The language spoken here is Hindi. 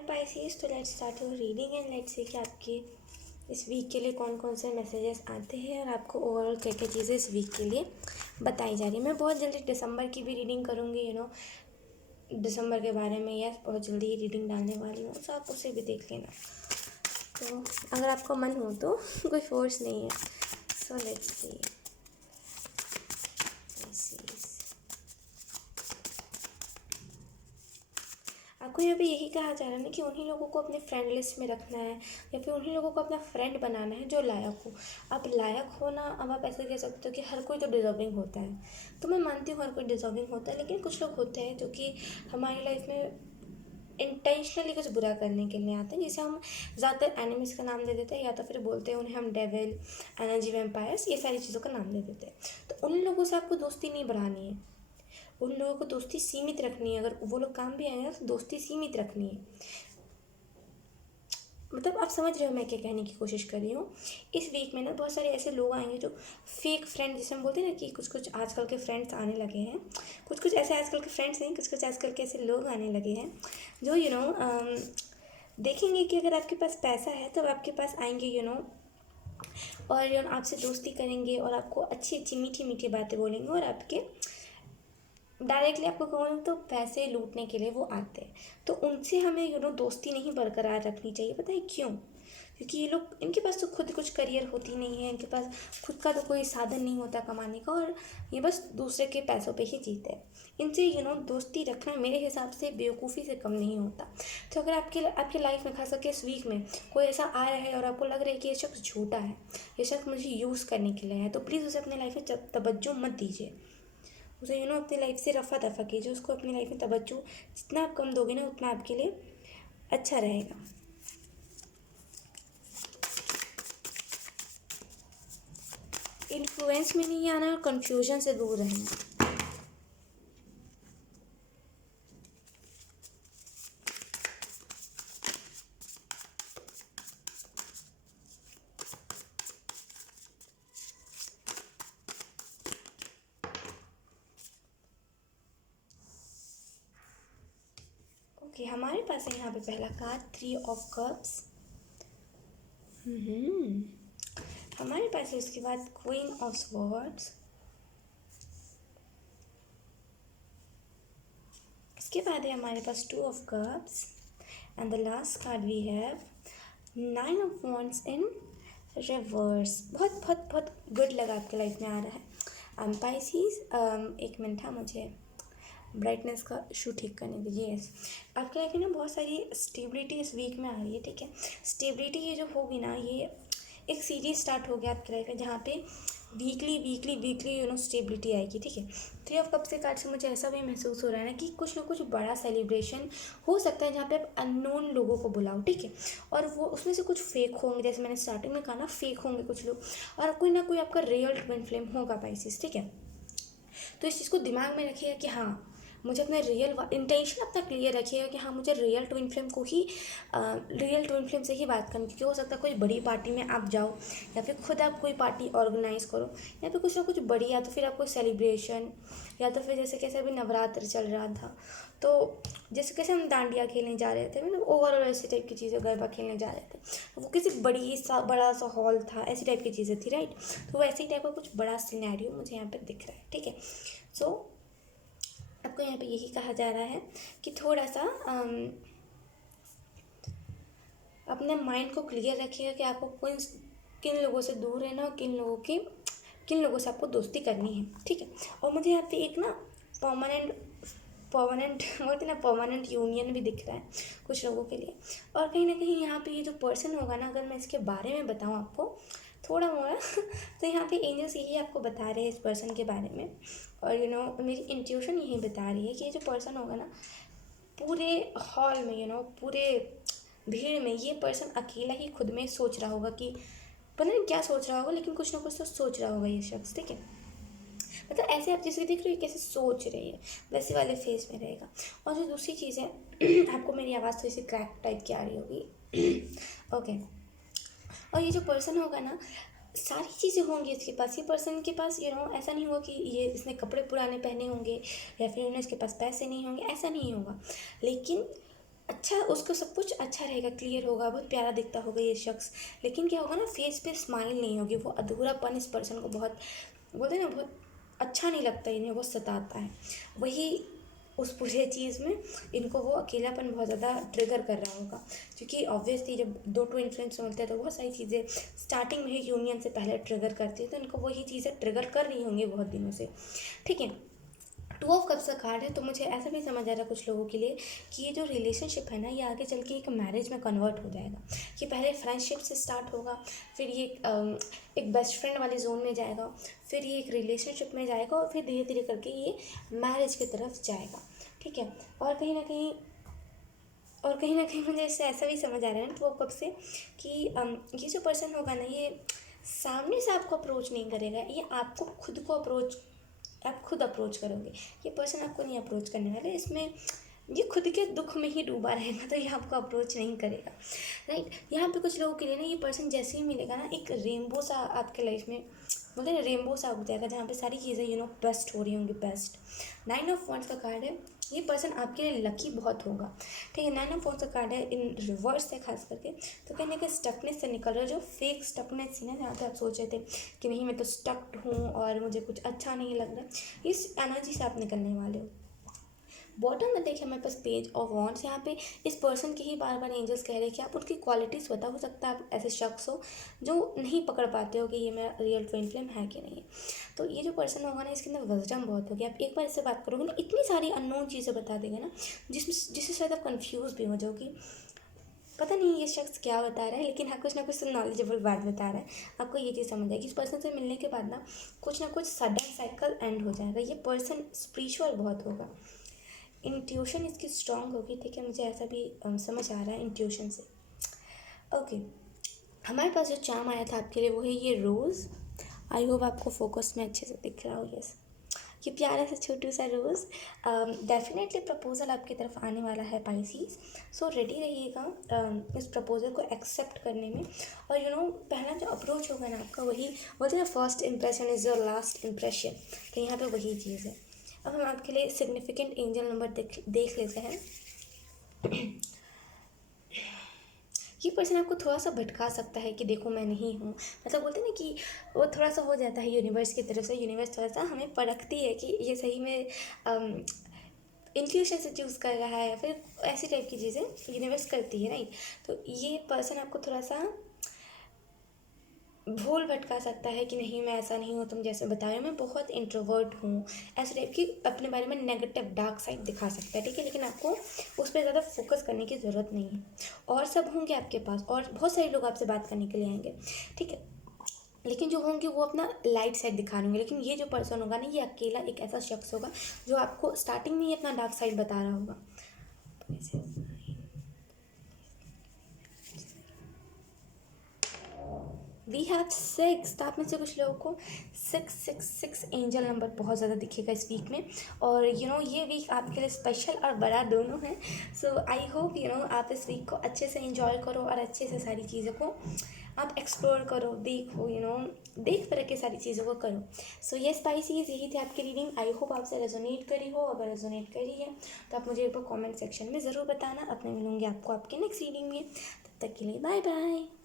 हाय पाइसेस, तो let's start your reading and let's see कि आपके इस वीक के लिए कौन कौन से मैसेजेस आते हैं और आपको ओवरऑल क्या क्या चीज़ें इस वीक के लिए बताई जा रही है। मैं बहुत जल्दी दिसंबर की भी रीडिंग करूँगी, दिसंबर के बारे में या बहुत जल्दी ही रीडिंग डालने वाली हूँ, तो आप उसे भी देख लेना। तो अगर आपको मन हो तो कोई फोर्स नहीं है। So let's see. आपको यहाँ पे यही कहा जा रहा है ना कि उन्हीं लोगों को अपने फ्रेंड लिस्ट में रखना है या फिर उन्हीं लोगों को अपना फ्रेंड बनाना है जो लायक हो। आप लायक हो ना, अब आप ऐसे कह सकते हो कि हर कोई तो डिज़र्विंग होता है, तो मैं मानती हूँ हर कोई डिज़र्विंग होता है, लेकिन कुछ लोग होते हैं जो कि हमारी लाइफ में इंटेंशनली कुछ बुरा करने के लिए आते हैं, जिसे हम ज़्यादातर एनिमीज़ का नाम दे देते हैं या तो फिर बोलते हैं उन्हें हम डेविल, एनर्जी वैम्पायर्स, ये सारी चीज़ों का नाम दे देते हैं। तो उन लोगों से आपको दोस्ती नहीं बढ़ानी है, उन लोगों को दोस्ती सीमित रखनी है। अगर वो लोग काम भी आएंगे तो दोस्ती सीमित रखनी है। मतलब आप समझ रहे हो मैं क्या कहने की कोशिश कर रही हूँ। इस वीक में ना बहुत सारे ऐसे लोग आएंगे जो फेक फ्रेंड, जिसे हम बोलते हैं ना कि कुछ कुछ आजकल के फ्रेंड्स आने लगे हैं, कुछ कुछ ऐसे आजकल के फ्रेंड्स नहीं, कुछ कुछ आजकल के ऐसे लोग आने लगे हैं जो देखेंगे कि अगर आपके पास पैसा है तो आपके पास आएंगे और आपसे दोस्ती करेंगे और आपको अच्छी अच्छी मीठी मीठी बातें बोलेंगे और आपके डायरेक्टली आपको कहूँ तो पैसे लूटने के लिए वो आते हैं। तो उनसे हमें दोस्ती नहीं बरकरार रखनी चाहिए। पता है क्यों? क्योंकि ये लोग, इनके पास तो खुद कुछ करियर होती नहीं है, इनके पास खुद का तो कोई साधन नहीं होता कमाने का, और ये बस दूसरे के पैसों पे ही जीते हैं। इनसे दोस्ती रखना मेरे हिसाब से बेवकूफ़ी से कम नहीं होता। तो अगर आपके लाइफ में, खास करके इस वीक में, कोई ऐसा आ रहा है और आपको लग रहा है कि ये शख्स झूठा है, ये शख्स मुझे यूज़ करने के लिए है, तो प्लीज़ उसे अपने लाइफ में तवज्जो मत दीजिए। उसे अपनी लाइफ से रफ़ा दफ़ा कीजिए, उसको अपनी लाइफ में तवज्जो जितना आप कम दोगे ना उतना आपके लिए अच्छा रहेगा। इन्फ्लुएंस में नहीं आना और कन्फ्यूजन से दूर रहना। ओके, हमारे पास है यहाँ पे पहला कार्ड 3 ऑफ कप्स। हमारे पास है उसके बाद क्वीन ऑफ स्वॉर्ड्स। इसके बाद है हमारे पास 2 of cups and the last card we have 9 of wands in reverse. बहुत बहुत बहुत गुड लगा आपके लाइफ में आ रहा है। पाइसेस, एक मिनट था, मुझे ब्राइटनेस का इशू ठीक करने दीजिए। यस, आपके लाइफ में ना बहुत सारी स्टेबिलिटी इस वीक में आ रही है। ठीक है, स्टेबिलिटी ये जो होगी ना, ये एक सीरीज स्टार्ट हो गया आपकी लाइफ में जहाँ पे वीकली वीकली वीकली स्टेबिलिटी आएगी। ठीक है, 3 ऑफ कप्स के कार्ड से मुझे ऐसा भी महसूस हो रहा है ना कि कुछ ना कुछ बड़ा सेलिब्रेशन हो सकता है जहाँ पे आप अननोन लोगों को बुलाओ। ठीक है, और वो उसमें से कुछ फेक होंगे, जैसे मैंने स्टार्टिंग में कहा ना, फेक होंगे कुछ लोग, और कोई ना कोई आपका रियल ट्विन फ्लेम होगा पाइसेस। ठीक है, तो इस चीज़ को दिमाग में रखिएगा कि हाँ, मुझे अपने रियल इंटेंशन अपना क्लियर रखिएगा कि हाँ, मुझे रियल ट्विन फ्लेम से ही बात करनी, क्योंकि हो सकता है कोई बड़ी पार्टी में आप जाओ या फिर खुद आप कोई पार्टी ऑर्गेनाइज करो या फिर कुछ ना कुछ बड़ी, या तो फिर आपको सेलिब्रेशन, या तो फिर जैसे कैसे अभी नवरात्र चल रहा था तो जैसे कैसे हम डांडिया खेलने जा रहे थे, मतलब ओवरऑल ऐसी टाइप की चीज़ें, गरबा खेलने जा रहे थे, वो किसी बड़ा सा हॉल था, ऐसी टाइप की चीज़ें थी, राइट। तो वैसे ही टाइप का कुछ बड़ा सिनेरियो मुझे यहाँ पे दिख रहा है। ठीक है, सो आपको यहाँ पे यही कहा जा रहा है कि थोड़ा सा अपने माइंड को क्लियर रखिएगा कि आपको किन लोगों से दूर रहना और किन लोगों से आपको दोस्ती करनी है। ठीक है, और मुझे यहाँ पे एक ना परमानेंट यूनियन भी दिख रहा है कुछ लोगों के लिए। और कहीं ना कहीं यहाँ पे ये जो पर्सन होगा ना, अगर मैं इसके बारे में बताऊँ आपको थोड़ा मोड़ा तो यहाँ पे एंजल्स यही आपको बता रहे हैं इस पर्सन के बारे में, और मेरी इंट्यूशन यही बता रही है कि ये जो पर्सन होगा ना, पूरे हॉल में पूरे भीड़ में ये पर्सन अकेला ही खुद में सोच रहा होगा कि पता नहीं क्या सोच रहा होगा, लेकिन कुछ ना कुछ तो सोच रहा होगा ये शख्स। ठीक है, मतलब ऐसे आप जिसको देख रहे हो कैसे सोच रही है, वैसे वाले फेस में रहेगा। और जो दूसरी चीज़ है आपको मेरी आवाज़ थोड़ी सी क्रैक टाइप की आ रही होगी ओके, और ये जो पर्सन होगा ना, सारी चीज़ें होंगी इसके पास। ये पर्सन के पास ऐसा नहीं होगा कि ये इसने कपड़े पुराने पहने होंगे या फिर इसके पास पैसे नहीं होंगे, ऐसा नहीं होगा। लेकिन अच्छा, उसको सब कुछ अच्छा रहेगा, क्लियर होगा, बहुत प्यारा दिखता होगा ये शख्स, लेकिन क्या होगा ना, फेस पे स्माइल नहीं होगी, वो अधूरापन इस पर्सन को बहुत, बोलते हैं ना, बहुत अच्छा नहीं लगता, इन्हें बहुत सताता है। वही उस पूरे चीज़ में इनको वो अकेलापन बहुत ज़्यादा ट्रिगर कर रहा होगा, क्योंकि ऑब्वियसली जब दो टू इन्फ्लुएंस मिलते हैं तो बहुत सारी चीज़ें स्टार्टिंग में ही यूनियन से पहले ट्रिगर करती है, तो इनको वही चीज़ें ट्रिगर कर रही होंगी बहुत दिनों से। ठीक है, टू ऑफ कप्स का कार्ड है, तो मुझे ऐसा भी समझ आ रहा है कुछ लोगों के लिए कि ये जो रिलेशनशिप है ना, ये आगे चल के एक मैरिज में कन्वर्ट हो जाएगा। कि पहले फ्रेंडशिप से स्टार्ट होगा, फिर ये एक बेस्ट फ्रेंड वाले जोन में जाएगा, फिर ये एक रिलेशनशिप में जाएगा, और फिर धीरे धीरे करके ये मैरिज की तरफ जाएगा। ठीक है, और कहीं ना कहीं मुझे इससे ऐसा भी समझ आ रहा है ना टू ऑफ कप्स से कि ये जो पर्सन होगा ना, ये सामने से आपको अप्रोच नहीं करेगा, ये आपको खुद को अप्रोच, आप खुद अप्रोच करोगे। ये पर्सन आपको नहीं अप्रोच करने वाले, इसमें ये खुद के दुख में ही डूबा रहेगा, तो ये आपको अप्रोच नहीं करेगा। राइट, यहाँ पे कुछ लोगों के लिए ना ये पर्सन जैसे ही मिलेगा ना, एक रेनबो सा आपके लाइफ में, बोलते हैं रेनबो सा उग जाएगा, जहाँ पे सारी चीज़ें बेस्ट हो रही होंगी, बेस्ट। 9 ऑफ वांड्स का कार्ड है, ये पर्सन आपके लिए लकी बहुत होगा। ठीक है, 9 ऑफ वांड्स का कार्ड है, इन रिवर्स है खास करके, तो कहने के स्टकनेस से निकल रहा है, जो फेक स्टकनेस थी ना, जहाँ पे आप सोच रहे थे कि नहीं मैं तो स्टक्ड हूँ और मुझे कुछ अच्छा नहीं लग रहा, इस एनर्जी से आप निकलने वाले हो। बॉटम में देखिए हमारे पास पेज ऑफ वॉन्ड्स, यहाँ पे इस पर्सन के ही बार बार एंजल्स कह रहे हैं कि आप उनकी क्वालिटीज़ बता, हो सकता है आप ऐसे शख्स हो जो नहीं पकड़ पाते हो कि ये मेरा रियल ट्विन फ्लेम है कि नहीं है। तो ये जो पर्सन होगा ना, इसके अंदर विजडम बहुत होगी, आप एक बार इससे बात करोगे ना, इतनी सारी अननोन चीज़ें बता देंगे ना, जिससे शायद आप कन्फ्यूज़ भी हो जाओगी, पता नहीं ये शख्स क्या बता रहा है, लेकिन हाँ कुछ ना कुछ तो नॉलेजेबल बात बता रहा है। आपको ये चीज़ समझ आएगी, इस पर्सन से मिलने के बाद ना कुछ सडन साइकिल एंड हो जाएगा। ये पर्सन स्पिरिचुअल बहुत होगा, इंट्यूशन इसकी स्ट्रांग होगी। ठीक है, मुझे ऐसा भी समझ आ रहा है इंट्यूशन से। ओके, हमारे पास जो चार्म आया था आपके लिए वो है ये रोज़। आई होप आपको फोकस में अच्छे से दिख रहा हो। यस, ये प्यारा सा छोटू सा रोज़, डेफिनेटली प्रपोज़ल आपकी तरफ आने वाला है पाइसीज, सो रेडी रहिएगा इस प्रपोज़ल को एक्सेप्ट करने में। और पहला जो अप्रोच होगा ना आपका, वही बोलते हैं first impression is your last impression, तो यहाँ पे वही चीज़ है। अब हम आपके लिए सिग्निफिकेंट एंजल नंबर देख लेते हैं। ये पर्सन आपको थोड़ा सा भटका सकता है कि देखो मैं नहीं हूँ, मतलब बोलते हैं ना कि वो थोड़ा सा हो जाता है यूनिवर्स की तरफ से, यूनिवर्स थोड़ा सा हमें परखती है कि ये सही में इंट्यूशन से चूज़ कर रहा है, फिर ऐसी टाइप की चीज़ें यूनिवर्स करती है, राइट। तो ये पर्सन आपको थोड़ा सा भूल भटका सकता है कि नहीं मैं ऐसा नहीं हूँ, तुम जैसे बताए मैं बहुत इंट्रोवर्ट हूँ, ऐसे टाइप की अपने बारे में नेगेटिव डार्क साइड दिखा सकता है। ठीक है, लेकिन आपको उस पर ज़्यादा फोकस करने की ज़रूरत नहीं है, और सब होंगे आपके पास, और बहुत सारे लोग आपसे बात करने के लिए आएंगे। ठीक है, लेकिन जो होंगे वो अपना लाइट साइड दिखा रहे लेकिन ये जो पर्सन होगा ना, ये अकेला एक ऐसा शख्स होगा जो आपको स्टार्टिंग में ही अपना डार्क साइड बता रहा होगा। वी हैव 6, तो आप में से कुछ लोगों को 666 एंजल नंबर बहुत ज़्यादा दिखेगा इस वीक में, और ये वीक आपके लिए स्पेशल और बड़ा दोनों है। सो आई होप आप इस वीक को अच्छे से एंजॉय करो और अच्छे से सारी चीज़ों को आप एक्सप्लोर करो, देखो देख पर के सारी चीज़ों को करो। सो ये स्पाइसीज यही थी आपकी रीडिंग। आई होप आपसे रेजोनेट करी हो, अगर रेजोनेट करी है तो आप मुझे एक बार कॉमेंट सेक्शन में ज़रूर बताना। अपने मिलूंगी आपको आपके नेक्स्ट रीडिंग में, तब तक के लिए बाय बाय।